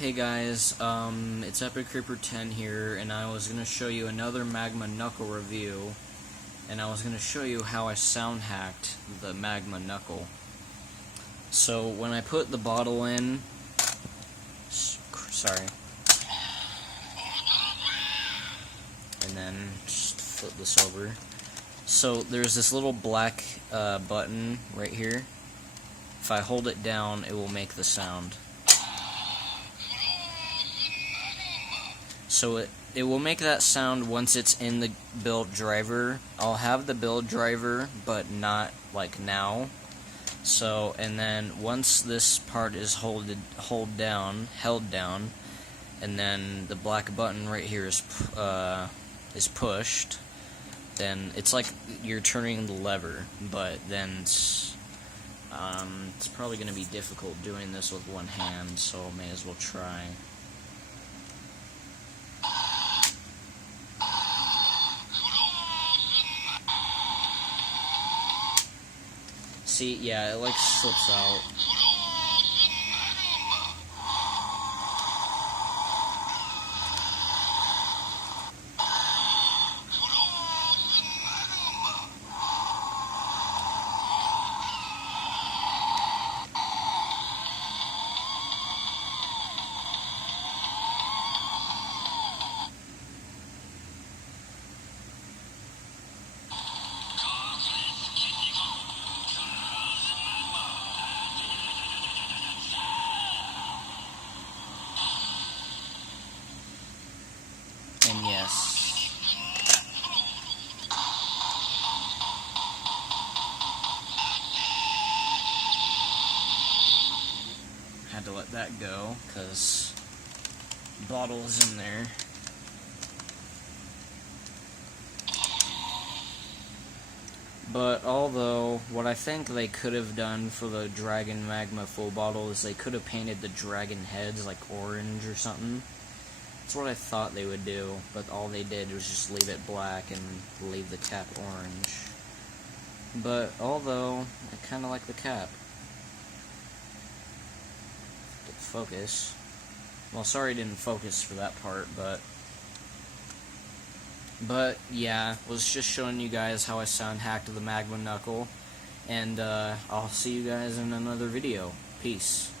Hey guys, it's Epic Creeper 10 here, and I was going to show you another magma knuckle review, and I was going to show you how I sound hacked the magma knuckle. So when I put the bottle in, sorry, and then just flip this over. So there's this little black button right here. If I hold it down, it will make the sound. So it will make that sound once it's in the build driver. I'll have the build driver, but not like now. So, and then once this part is held down, and then the black button right here is pushed, then it's like you're turning the lever. But then it's probably going to be difficult doing this with one hand, so I may as well try. See, yeah, it like slips out. And yes, had to let that go because the bottle is in there. But although what I think they could have done for the Dragon Magma full bottle is they could have painted the dragon heads like orange or something. That's what I thought they would do, but all they did was just leave it black and leave the cap orange. But although I kind of like the cap. Didn't focus. Well, sorry it didn't focus for that part, but yeah, was just showing you guys how I sound hacked the magma knuckle, and I'll see you guys in another video. Peace.